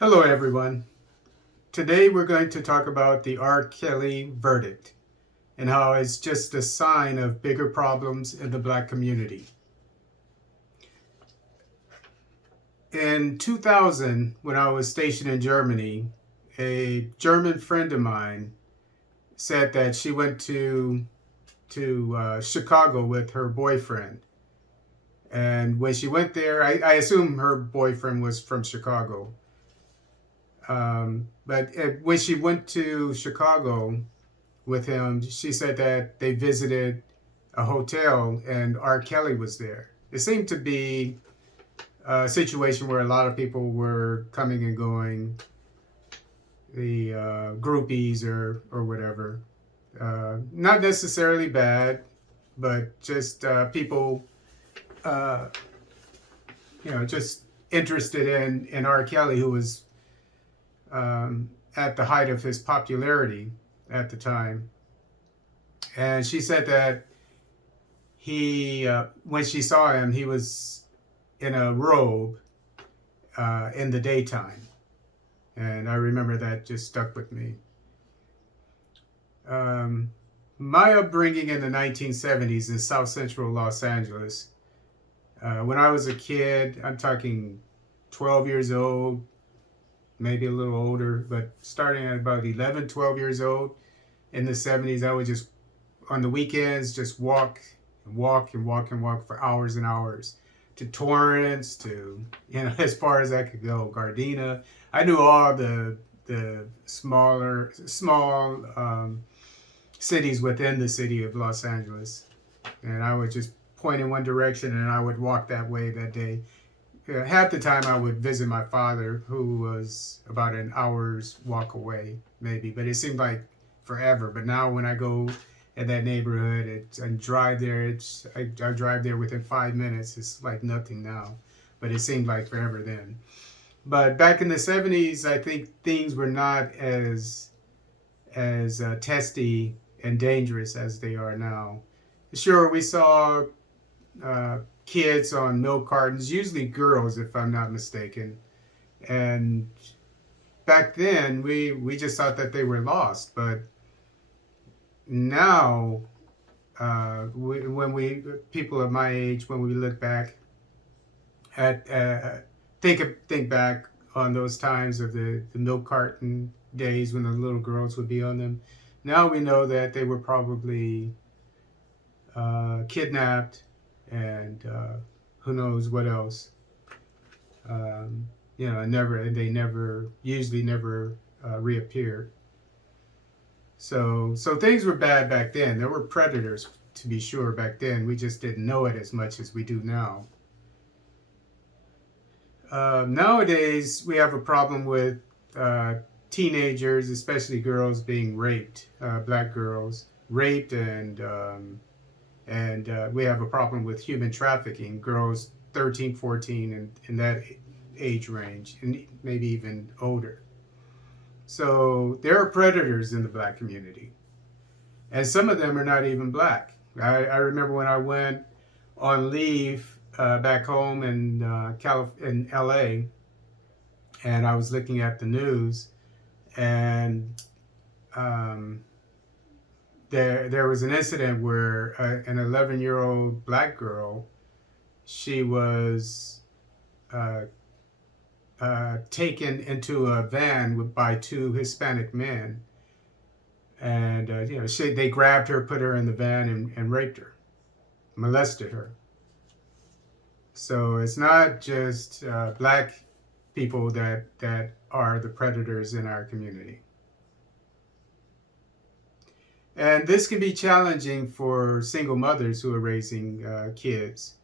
Hello, everyone. Today we're going to talk about the R. Kelly verdict and how it's just a sign of bigger problems in the Black community. In 2000, when I was stationed in Germany, a German friend of mine said that she went to Chicago with her boyfriend. And when she went there, I assume her boyfriend was from Chicago. But when she went to Chicago with him, she said that they visited a hotel and R. Kelly was there. It seemed to be a situation where a lot of people were coming and going, the groupies or whatever. Not necessarily bad, but just people, uh, just interested in R. Kelly, who was at the height of his popularity at the time. And she said that when she saw him, he was in a robe in the daytime. And I remember that just stuck with me. My upbringing in the 1970s in South Central Los Angeles, when I was a kid, I'm talking 12 years old, maybe a little older, but starting at about 11, 12 years old in the 70s, I would just, on the weekends, just walk and walk and walk and walk for hours and hours to Torrance, to, as far as I could go, Gardena. I knew all the small cities within the city of Los Angeles. And I would just point in one direction and I would walk that way that day. Half the time I would visit my father, who was about an hour's walk away, maybe, but it seemed like forever. But now when I go in that neighborhood and drive there, I drive there within 5 minutes. It's like nothing now, but it seemed like forever then. But back in the 70s, I think things were not as testy and dangerous as they are now. Sure, we saw kids on milk cartons, usually girls, if I'm not mistaken. And back then, we just thought that they were lost. But now, people of my age, when we look back at think back on those times of the milk carton days when the little girls would be on them. Now we know that they were probably kidnapped and who knows what else. They usually never reappeared. So things were bad back then. There were predators, to be sure, back then. We just didn't know it as much as we do now. Nowadays, we have a problem with teenagers, especially girls, being raped, black girls, raped, and we have a problem with human trafficking, girls 13, 14, and in that age range, and maybe even older. So there are predators in the black community, and some of them are not even black. I remember when I went on leave back home in LA, and I was looking at the news, and there was an incident where an 11-year-old black girl, she was taken into a van by two Hispanic men, and they grabbed her, put her in the van, and raped her, molested her. So it's not just black people that are the predators in our community. And this can be challenging for single mothers who are raising kids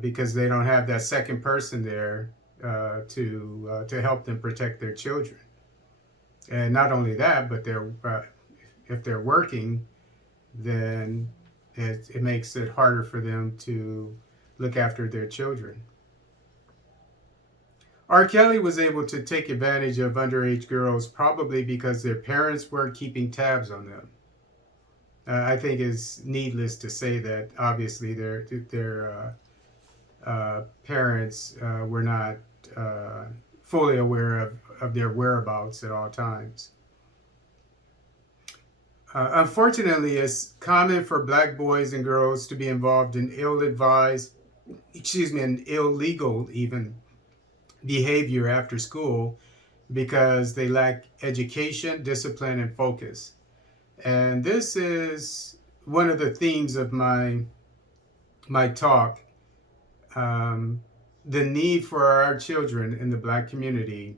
because they don't have that second person there to help them protect their children. And not only that, but if they're working, then it makes it harder for them to look after their children. R. Kelly was able to take advantage of underage girls probably because their parents weren't keeping tabs on them. I think it's needless to say that obviously their parents were not fully aware of their whereabouts at all times. Unfortunately, it's common for black boys and girls to be involved in ill-advised, and illegal even behavior after school because they lack education, discipline, and focus. And this is one of the themes of my talk. The need for our children in the black community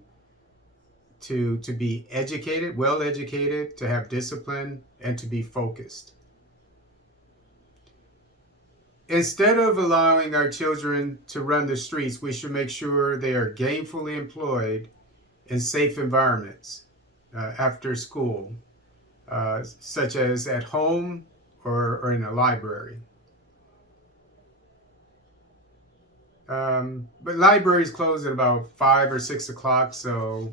to be educated, well educated, to have discipline, and to be focused. Instead of allowing our children to run the streets, we should make sure they are gainfully employed in safe environments after school, such as at home or in a library. But libraries close at about 5 or 6 o'clock, so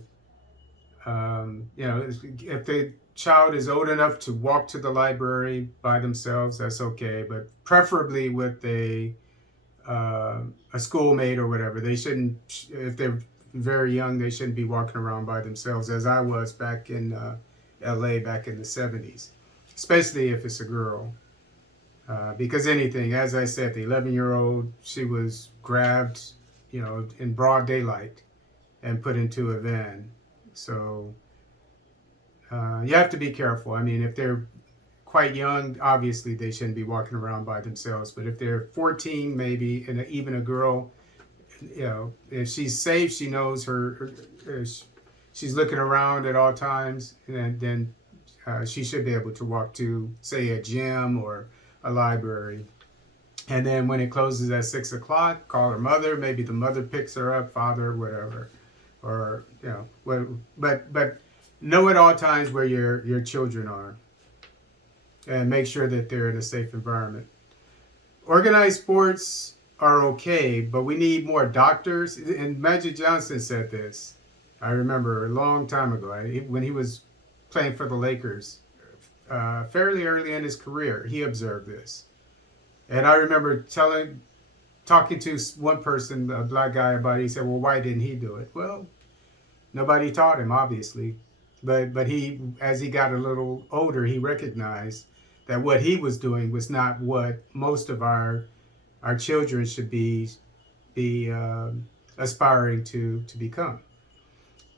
if the child is old enough to walk to the library by themselves, that's okay. But preferably with a schoolmate or whatever. They shouldn't, if they're very young, they shouldn't be walking around by themselves, as I was back in LA back in the 70s, especially if it's a girl. Because anything, as I said, the 11-year-old, she was grabbed, in broad daylight and put into a van. So you have to be careful. I mean, if they're quite young, obviously they shouldn't be walking around by themselves. But if they're 14, maybe, and even a girl, if she's safe, she knows she's looking around at all times, and then she should be able to walk to, say, a gym or a library. And then when it closes at 6 o'clock, call her mother. Maybe the mother picks her up, father, whatever. Or, but know at all times where your children are. And make sure that they're in a safe environment. Organized sports are okay, but we need more doctors. And Magic Johnson said this. I remember a long time ago, when he was playing for the Lakers, fairly early in his career, he observed this. And I remember talking to one person, a black guy, about it. He said, well, why didn't he do it? Well, nobody taught him, obviously. But he, as he got a little older, he recognized that what he was doing was not what most of our children should be aspiring to become.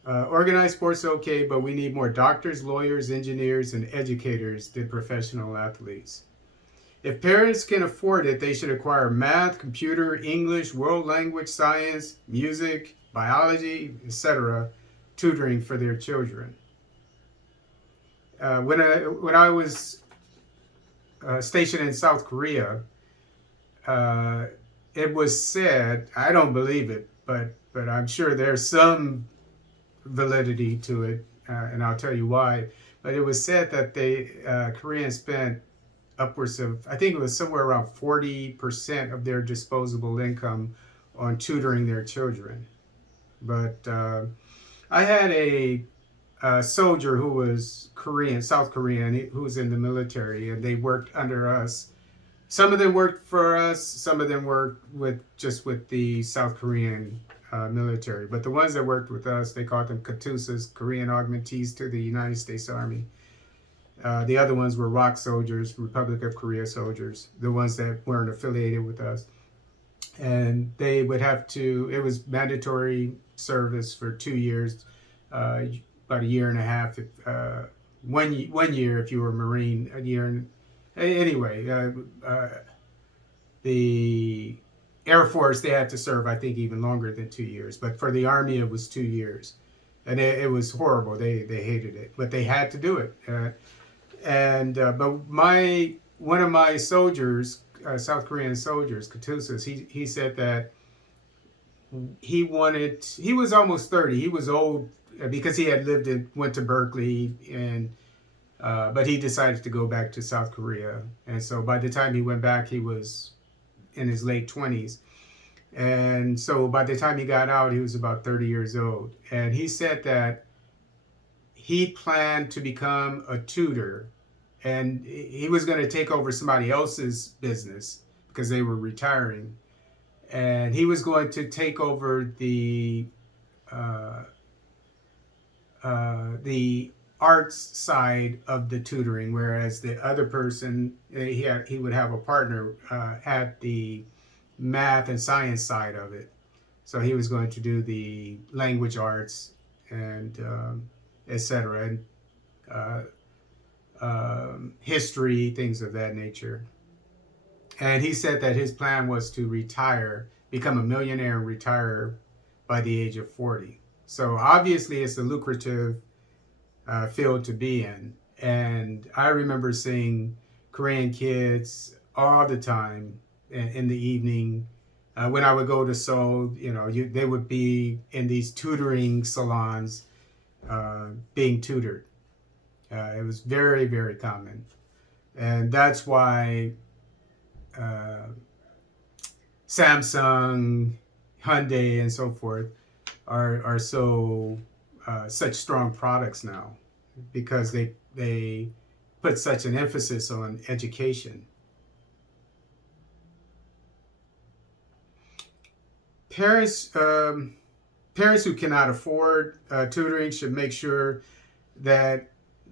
Organized sports okay, but we need more doctors, lawyers, engineers, and educators than professional athletes. If parents can afford it, they should acquire math, computer, English, world language, science, music, biology, etc., tutoring for their children. When I was stationed in South Korea, it was said, I don't believe it, but I'm sure there's some validity to it, and I'll tell you why. But it was said that Koreans spent upwards of, I think it was somewhere around 40% of their disposable income on tutoring their children. But I had a soldier who was South Korean, who was in the military, and they worked under us. Some of them worked for us, some of them worked with the South Korean military. But the ones that worked with us, they called them Katusas, Korean augmentees to the United States Army. The other ones were ROK soldiers, Republic of Korea soldiers, the ones that weren't affiliated with us. And they would have to, it was mandatory service for 2 years, about a year and a half, 1 year if you were a Marine, a year. Anyway, the Air Force, they had to serve, I think, even longer than 2 years. But for the Army, it was 2 years. And it was horrible. They hated it. But they had to do it. But one of my soldiers, South Korean soldiers, Katusas, he said that he was almost 30. He was old because he had went to Berkeley, but he decided to go back to South Korea. And so by the time he went back, he was in his late 20s. And so by the time he got out, he was about 30 years old. And he said that he planned to become a tutor, and he was going to take over somebody else's business because they were retiring. And he was going to take over the uh, the arts side of the tutoring, whereas the other person, he would have a partner at the math and science side of it. So he was going to do the language arts and etc. and history, things of that nature. And he said that his plan was to retire, become a millionaire and retire by the age of 40. So obviously it's a lucrative field to be in. And I remember seeing Korean kids all the time in the evening. When I would go to Seoul, they would be in these tutoring salons being tutored. It was very, very common. And that's why Samsung, Hyundai, and so forth are so such strong products now, because they put such an emphasis on education. Parents who cannot afford tutoring should make sure that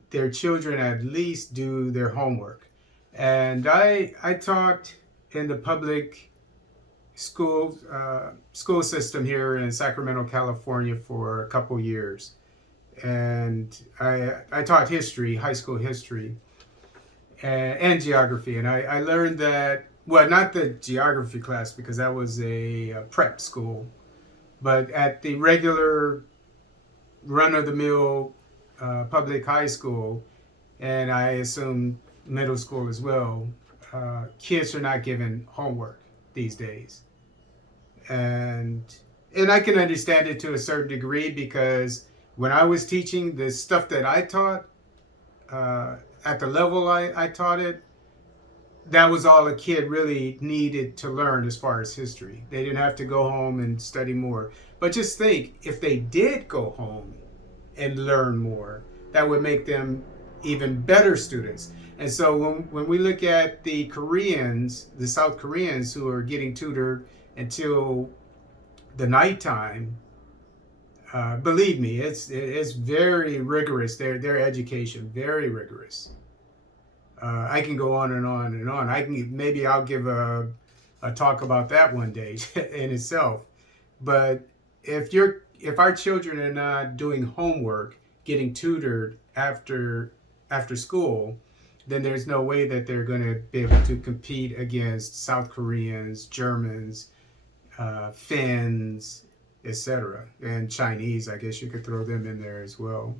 their children at least do their homework. And I taught in the public school system here in Sacramento, California for a couple years. And I taught history, high school history, and geography. And I learned that, well, not the geography class because that was a prep school, but at the regular run-of-the-mill public high school, and I assume middle school as well, kids are not given homework these days. And I can understand it to a certain degree, because when I was teaching, the stuff that I taught, at the level I taught it, that was all a kid really needed to learn as far as history. They didn't have to go home and study more. But just think, if they did go home and learn more, that would make them even better students. And so when we look at the Koreans, the South Koreans who are getting tutored until the nighttime, believe me, it's very rigorous. Their education, very rigorous. I can go on and on and on. Maybe I'll give a talk about that one day in itself. But if our children are not doing homework, getting tutored after school, then there's no way that they're going to be able to compete against South Koreans, Germans, Finns, etc. And Chinese, I guess you could throw them in there as well.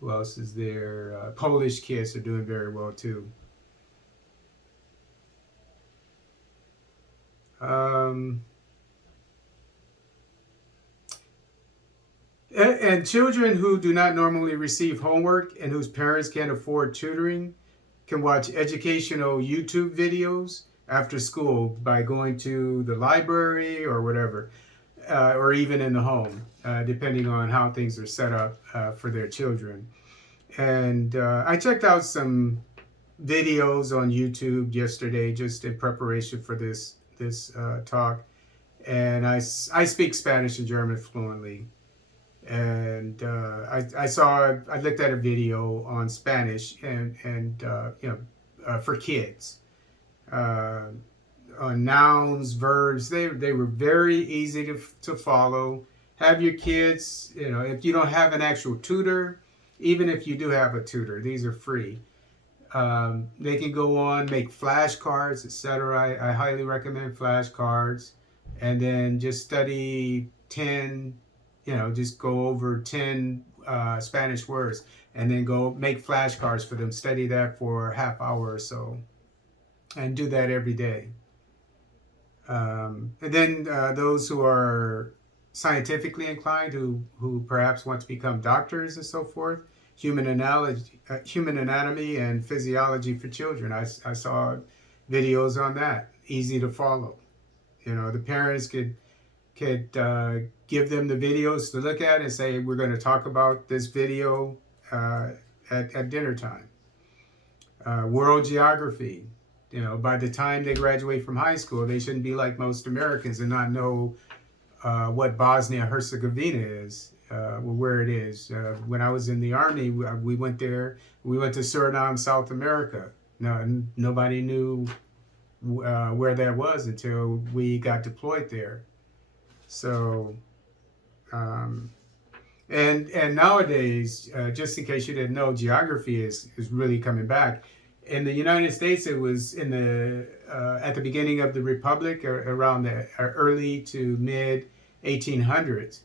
Who else is there? Polish kids are doing very well too. And children who do not normally receive homework and whose parents can't afford tutoring can watch educational YouTube videos after school by going to the library or whatever, or even in the home, depending on how things are set up for their children. And I checked out some videos on YouTube yesterday just in preparation for this talk. And I speak Spanish and German fluently. And I looked at a video on Spanish and for kids, on nouns, verbs. They were very easy to follow. Have your kids, if you don't have an actual tutor, even if you do have a tutor, these are free. They can go on, make flashcards, etc. I highly recommend flashcards, and then just study 10. Just go over 10 Spanish words, and then go make flashcards for them. Study that for a half hour or so, and do that every day. And then those who are scientifically inclined, who perhaps want to become doctors and so forth, human anatomy and physiology for children. I saw videos on that, easy to follow. The parents could give them the videos to look at and say, we're going to talk about this video at dinner time. World geography. By the time they graduate from high school, they shouldn't be like most Americans and not know what Bosnia-Herzegovina is, where it is. When I was in the Army, we went there. We went to Suriname, South America. No, nobody knew where that was until we got deployed there. So, and nowadays, just in case you didn't know, geography is really coming back. In the United States, it was in the at the beginning of the Republic, around the early to mid 1800s,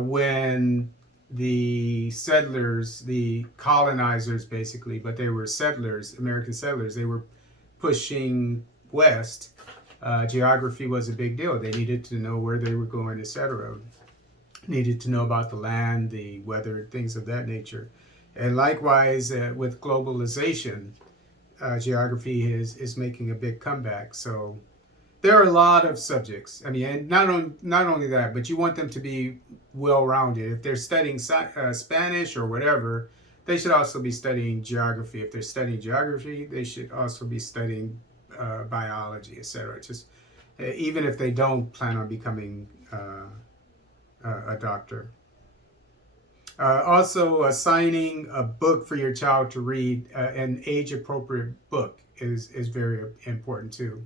when the settlers, the colonizers basically, but they were settlers, American settlers, they were pushing west. Geography was a big deal. They needed to know where they were going, etc. Needed to know about the land, the weather, things of that nature. And likewise, with globalization, geography is making a big comeback. So there are a lot of subjects. I mean, and not only that, but you want them to be well-rounded. If they're studying Spanish or whatever, they should also be studying geography. If they're studying geography, they should also be studying biology, etc. Just even if they don't plan on becoming a doctor. Also, assigning a book for your child to read, an age-appropriate book, is very important too.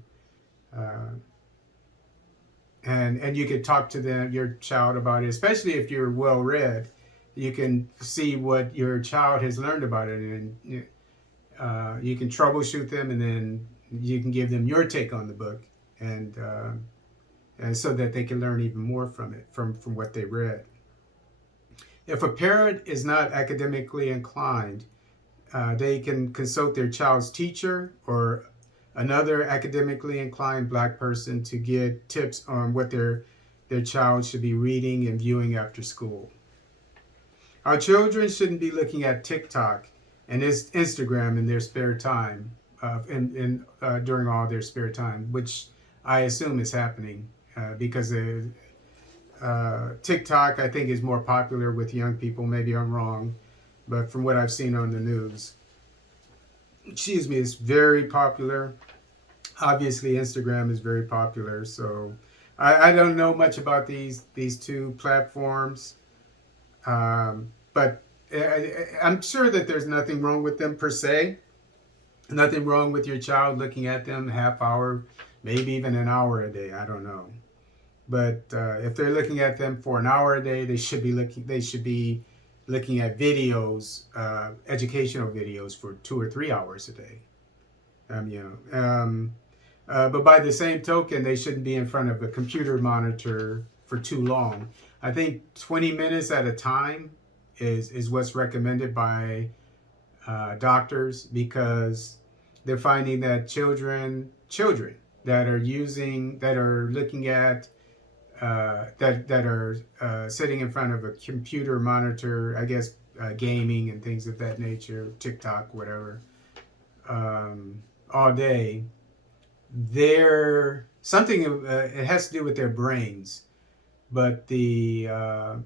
And you could talk to your child about it, especially if you're well-read. You can see what your child has learned about it, and you can troubleshoot them, and then you can give them your take on the book, and so that they can learn even more from it, from what they read. If a parent is not academically inclined, they can consult their child's teacher or another academically inclined Black person to get tips on what their child should be reading and viewing after school. Our children shouldn't be looking at TikTok and Instagram in their spare time, during all their spare time, which I assume is happening because TikTok, I think, is more popular with young people. Maybe I'm wrong, but from what I've seen on the news, it's very popular. Obviously, Instagram is very popular. So I don't know much about these two platforms, but I'm sure that there's nothing wrong with them per se. Nothing wrong with your child looking at them half hour, maybe even an hour a day. I don't know. But if they're looking at them for an hour a day, they should be looking at videos, educational videos, for 2 or 3 hours a day. But by the same token, they shouldn't be in front of a computer monitor for too long. I think 20 minutes at a time is what's recommended by doctors, because they're finding that children that are looking at that are sitting in front of a computer monitor, I guess, gaming and things of that nature, TikTok, whatever, all day. It has to do with their brains, but the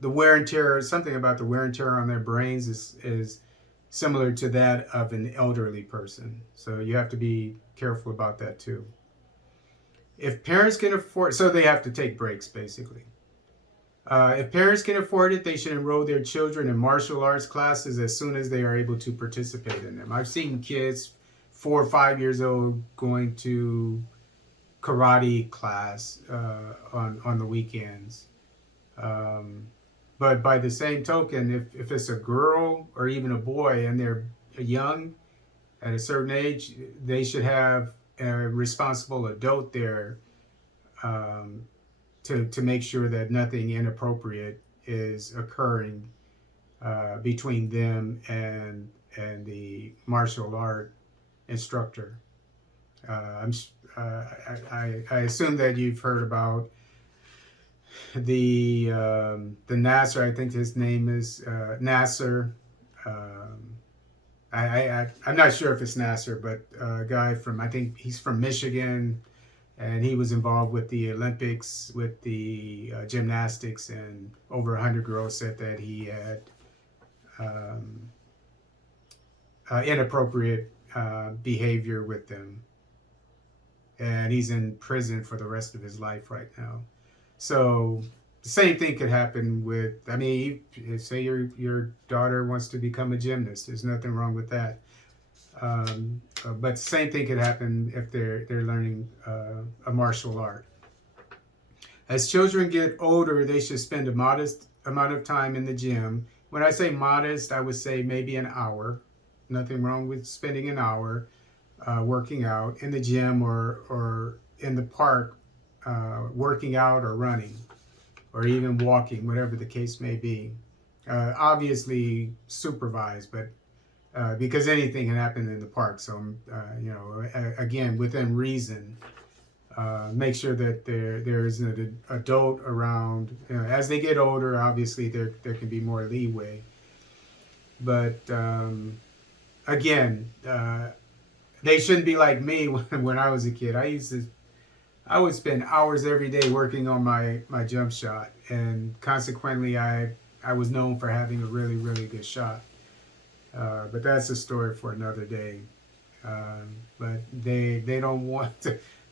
wear and tear, something about the wear and tear on their brains is similar to that of an elderly person. So you have to be careful about that too. If parents can afford, so they have to take breaks, basically. If parents can afford it, they should enroll their children in martial arts classes as soon as they are able to participate in them. I've seen kids 4 or 5 years old going to karate class on the weekends. But by the same token, if it's a girl or even a boy and they're young, at a certain age, they should have a responsible adult there to make sure that nothing inappropriate is occurring between them and the martial art instructor. I assume that you've heard about the Nasser. I think his name is Nasser. I'm not sure if it's Nasser, but a guy I think he's from Michigan, and he was involved with the Olympics, with the gymnastics, and over 100 girls said that he had inappropriate behavior with them. And he's in prison for the rest of his life right now. So the same thing could happen with, I mean, say your daughter wants to become a gymnast. There's nothing wrong with that. But the same thing could happen if they're learning a martial art. As children get older, they should spend a modest amount of time in the gym. When I say modest, I would say maybe an hour. Nothing wrong with spending an hour working out in the gym or in the park, working out or running or even walking, whatever the case may be. Obviously supervised, but because anything can happen in the park. So, again, within reason, make sure that there is an adult around. As they get older, obviously there can be more leeway. But again, they shouldn't be like me when I was a kid. I would spend hours every day working on my jump shot, and consequently, I was known for having a really, really good shot. But that's a story for another day. But they don't want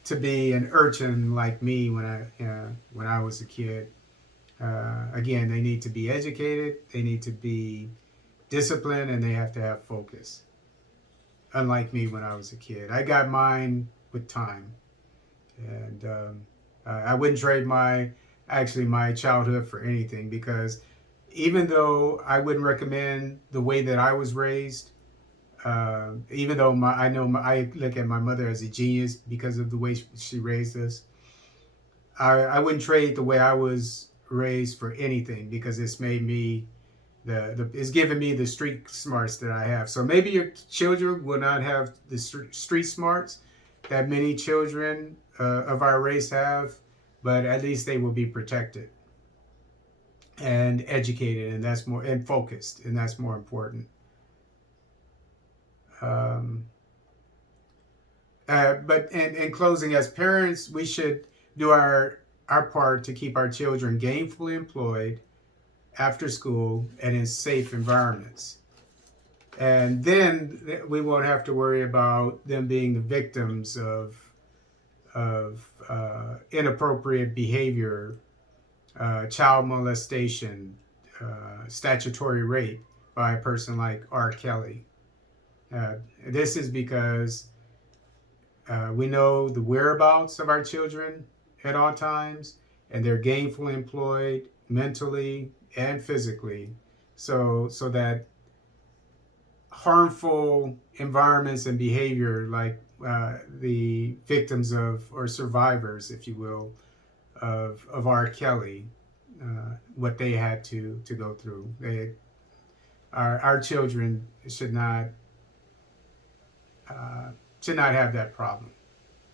to be an urchin like me when I was a kid. Again, they need to be educated, they need to be disciplined, and they have to have focus. Unlike me when I was a kid, I got mine with time, and I wouldn't trade my childhood for anything, because even though I wouldn't recommend the way that I was raised, even though I look at my mother as a genius because of the way she raised us, I wouldn't trade the way I was raised for anything, because it's made me it's given me the street smarts that I have. So maybe your children will not have the street smarts that many children of our race have, but at least they will be protected and educated, and focused, and that's more important. But in closing, as parents, we should do our part to keep our children gainfully employed after school and in safe environments. And then we won't have to worry about them being the victims of inappropriate behavior, child molestation, statutory rape by a person like R. Kelly. This is because we know the whereabouts of our children at all times, and they're gainfully employed mentally and physically, so that harmful environments and behavior like the victims of, or survivors, if you will, of R. Kelly, what they had to go through. Our children should not have that problem.